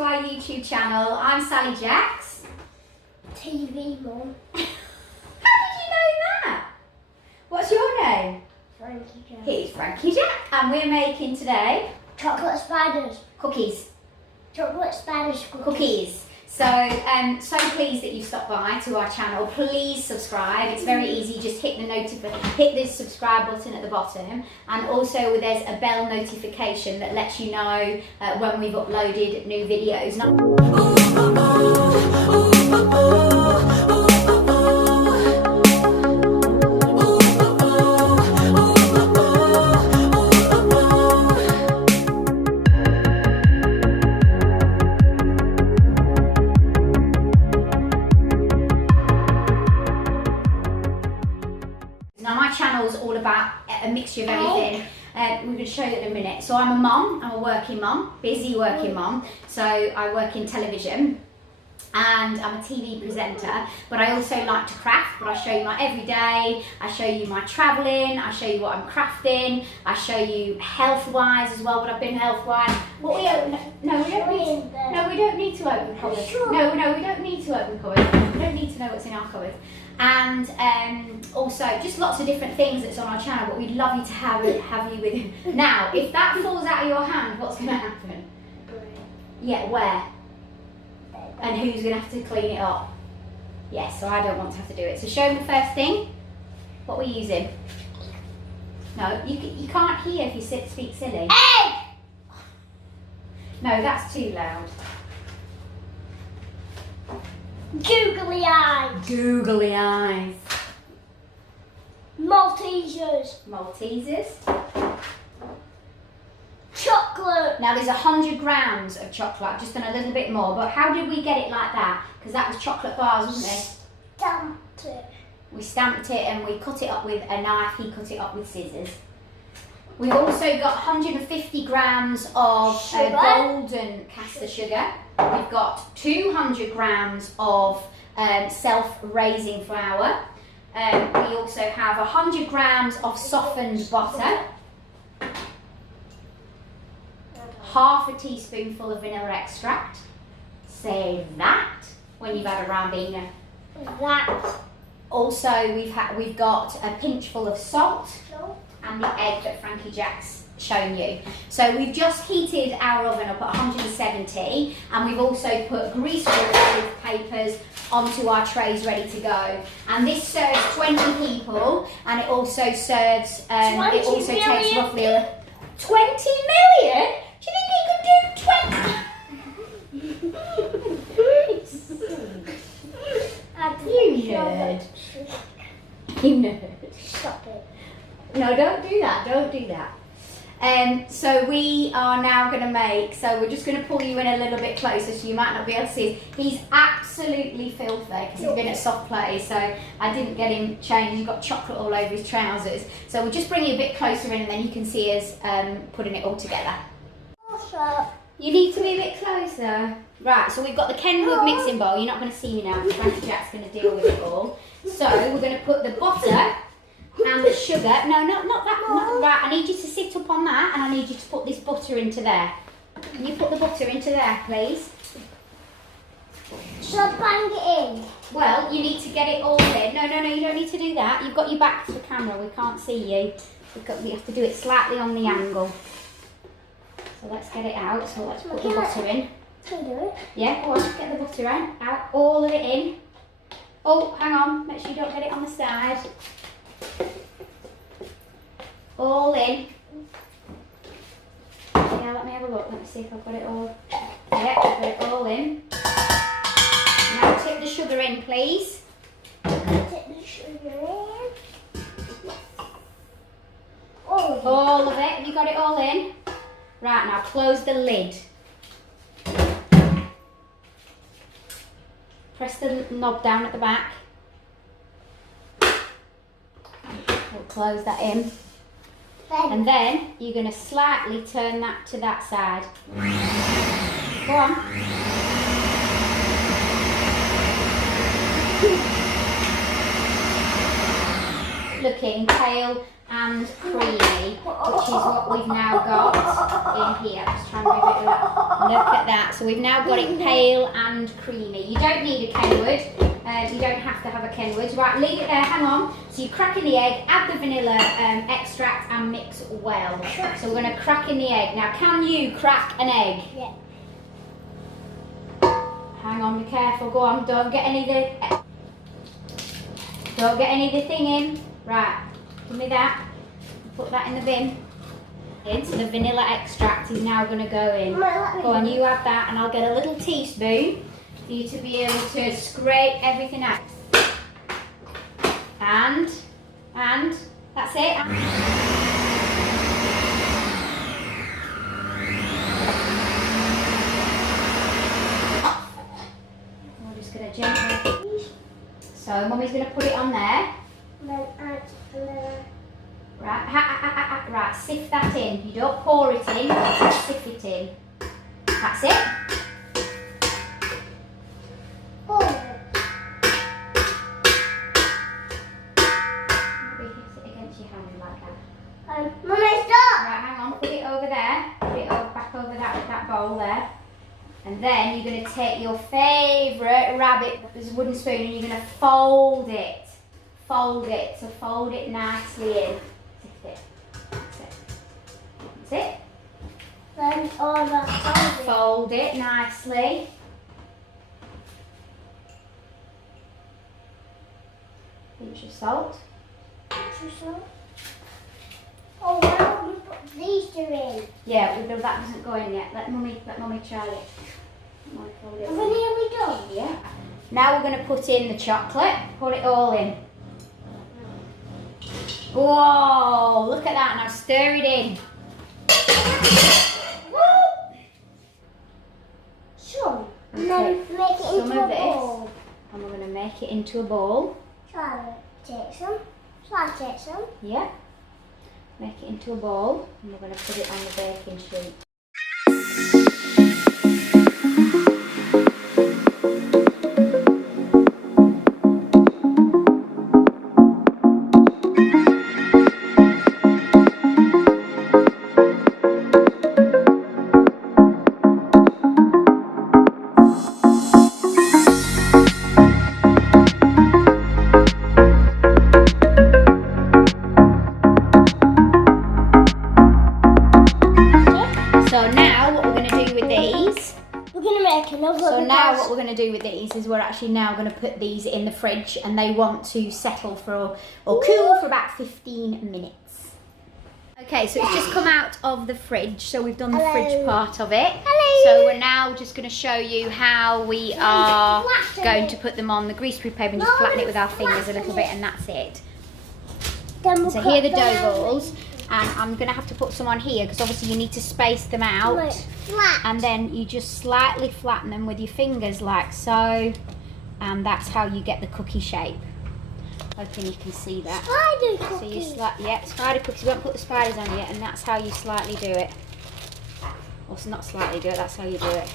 to our YouTube channel. I'm Sally Jacks. TV Mum. How did you know that? What's your name? Frankie Jack. He's Frankie Jack, and we're making today Chocolate spiders. cookies. Chocolate spiders Cookies. So, so pleased that you've stopped by to our channel. Please subscribe. It's very easy. Just hit the subscribe button at the bottom, and also there's a bell notification that lets you know when we've uploaded new videos. Now my channel's all about a mixture of everything. We're going to show you in a minute. So I'm a mum, I'm a working mum, busy working mum. So I work in television and I'm a TV presenter, but I also like to craft. But I show you my everyday, I show you my travelling, I show you what I'm crafting, I show you health-wise as well, what I've been health-wise. What we open, no, we don't need to open cupboards. No, we don't need to open cupboards. We don't need to know what's in our cupboards. And also just lots of different things that's on our channel, but we'd love you to have you with you. Now, if that falls out of your hand, what's going to happen? Yeah, where? And who's going to have to clean it up? Yes, so I don't want to have to do it. So show me the first thing. What we're using. No, you can't hear if you speak silly. Egg! No, that's too loud. Googly eyes. Googly eyes. Maltesers. Maltesers. Chocolate. Now there's 100 grams of chocolate. I've just done a little bit more, but how did we get it like that? Because that was chocolate bars, wasn't it? Stamped it. We stamped it and we cut it up with a knife. He cut it up with scissors. We've also got 150 grams of golden caster sugar. We've got 200 grams of self-raising flour. We also have 100 grams of softened butter. Half a teaspoonful of vanilla extract. Say that when you've had a Ribena. That. Also, we've got a pinchful of salt and the egg that Frankie Jack's shown you. So we've just heated our oven up at 170, and we've also put grease-filled papers onto our trays ready to go. And this serves 20 people, and it also serves. It also takes roughly 20 million. Do you think he could do 20? You nerd. You nerd. Stop it. No, don't do that. Don't do that. So we are now going to make, so we're just going to pull you in a little bit closer so you might not be able to see. He's absolutely filthy because he's been at soft play, so I didn't get him changed. He's got chocolate all over his trousers. So we'll just bring you a bit closer in and then you can see us putting it all together. You need to be a bit closer. Right, so we've got the Kenwood mixing bowl. You're not going to see me now because Frankie Jack's going to deal with it all. So we're going to put the butter and the sugar. No, not that. Not right. I need you to sit up on that, and I need you to put this butter into there. Can you put the butter into there, please? Shall I bang it in? Well, you need to get it all in. No, you don't need to do that. You've got your back to the camera. We can't see you. We have to do it slightly on the angle. So let's get it out. So let's put the butter in. Can you do it? Yeah, go on. Get the butter out. All of it in. Oh, hang on. Make sure you don't get it on the side. All in. Yeah, let me have a look. Let me see if I've got it all. Yeah, I've got it all in. Now tip the sugar in, please. Tip the sugar in. All of it. Have you got it all in? Right, now close the lid. Press the knob down at the back. We'll close that in. And then you're going to slightly turn that to that side. Go on. Looking pale and creamy, which is what we've now got in here. Just trying to move it around. Look at that. So we've now got it pale and creamy. You don't need a Kenwood. You don't have to have a Kenwood. Right, leave it there, hang on. So you crack in the egg, add the vanilla extract and mix well. So we're going to crack in the egg. Now, can you crack an egg? Yeah. Hang on, be careful, go on, don't get any of the thing in. Right, give me that. Put that in the bin. So the vanilla extract is now going to go in. Go on, you add that and I'll get a little teaspoon for you to be able to scrape everything out. And that's it. We're just going to gently. So Mummy's going to put it on there. Then add Right, right, sift that in. You don't pour it in, just sift it in. That's it. Maybe hit it against your hand like that. Mummy, stop! Right, hang on, put it over there. Put it back over that bowl there. And then you're going to take your favourite rabbit, there's a wooden spoon, and you're going to fold it. Fold it, so fold it nicely in. Sift it. That's it. That's it. Then over, Fold it nicely. Pinch of salt. Oh, now we put these two in. Yeah, that doesn't go in yet. Let mummy try it. Mummy fold it. Are we nearly done? Yeah. Now we're going to put in the chocolate. Put it all in. Whoa! Look at that. Now stir it in. Some. And then make it Some into of a this. bowl. And we're going to make it into a bowl. Shall I take some? Shall I take some? Yeah. Make it into a bowl. And we're going to put it on the baking sheet. So now what we're going to do with these is we're actually now going to put these in the fridge, and they want to settle for or cool for about 15 minutes. Okay, so it's just come out of the fridge, so we've done the fridge part of it. Hello. So we're now just going to show you how we are going to put them on the greaseproof paper and just flatten it with our fingers a little bit, and that's it. So here are the dough balls. And I'm going to have to put some on here because obviously you need to space them out. Flat. And then you just slightly flatten them with your fingers like so. And that's how you get the cookie shape. Hoping you can see that. Spider So you cookies. yeah, spider cookies. You won't put the spiders on yet, and that's how you slightly do it. Or not slightly do it, that's how you do it.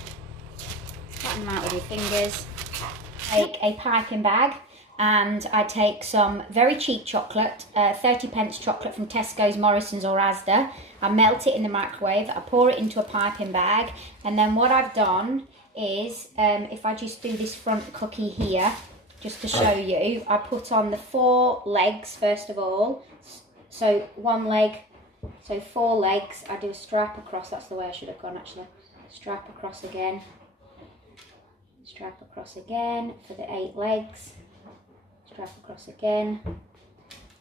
Flatten them out with your fingers. Take a piping bag. And I take some very cheap chocolate, 30p chocolate from Tesco's, Morrison's or Asda. I melt it in the microwave, I pour it into a piping bag, and then what I've done is, if I just do this front cookie here, just to show you, I put on the 4 legs first of all. So 1 leg, so 4 legs, I do a strap across, that's the way I should have gone actually. Strap across again for the 8 legs. Strap across again,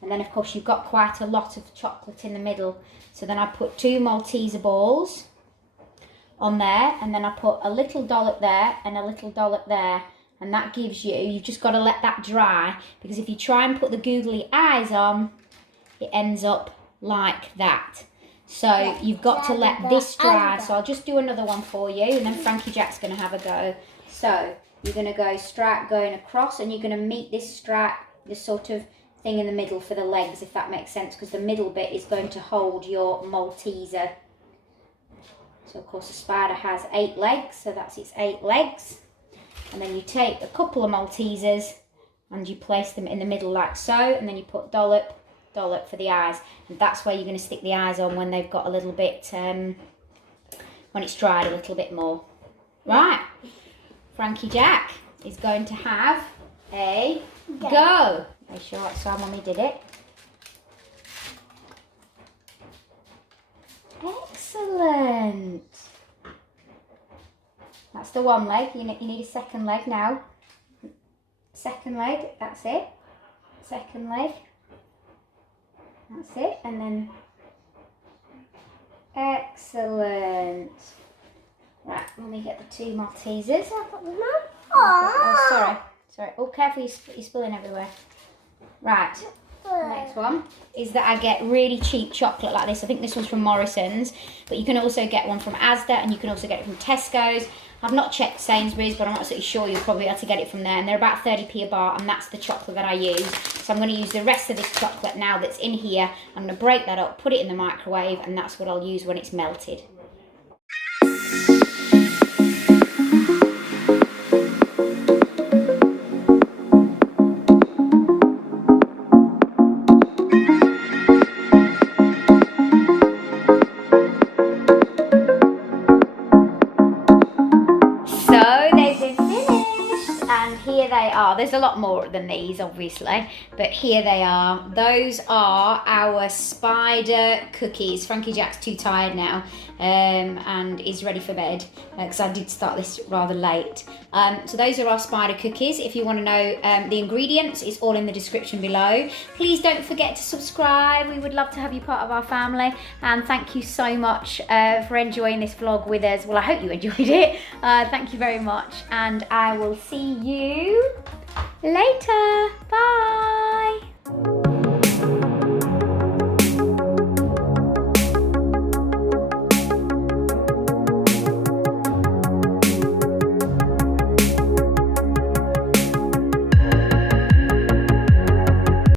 and then of course you've got quite a lot of chocolate in the middle, so then I put 2 Malteser balls on there, and then I put a little dollop there and a little dollop there, and that gives you've just got to let that dry, because if you try and put the googly eyes on, it ends up like that. So you've got to let this dry. So I'll just do another one for you, and then Frankie Jack's going to have a go. So you're going to go stripe going across, and you're going to meet this stripe, this sort of thing in the middle for the legs, if that makes sense, because the middle bit is going to hold your Malteser. So of course the spider has 8 legs, so that's its 8 legs. And then you take a couple of Maltesers and you place them in the middle like so, and then you put dollop dollop for the eyes, and that's where you're going to stick the eyes on when they've got a little bit, when it's dried a little bit more. Right, Frankie Jack is going to have a go. Make sure that's how Mummy did it. Excellent. That's the one leg. You need a second leg now. Second leg, that's it. Second leg. That's it. And then, excellent. Right, let me get the 2 Maltesers. Oh, sorry. Sorry. Oh, careful, you're spilling everywhere. Right. The next one is that I get really cheap chocolate like this. I think this one's from Morrison's, but you can also get one from Asda, and you can also get it from Tesco's. I've not checked Sainsbury's, but I'm absolutely sure you'll probably be able to get it from there. And they're about 30p a bar, and that's the chocolate that I use. So I'm going to use the rest of this chocolate now that's in here. I'm going to break that up, put it in the microwave, and that's what I'll use when it's melted. Here they are. There's a lot more than these, obviously, but here they are. Those are our spider cookies. Frankie Jack's too tired now and is ready for bed because I did start this rather late. So those are our spider cookies. If you want to know the ingredients, it's all in the description below. Please don't forget to subscribe. We would love to have you part of our family, and thank you so much for enjoying this vlog with us. Well, I hope you enjoyed it. Thank you very much, and I will see you later. Bye.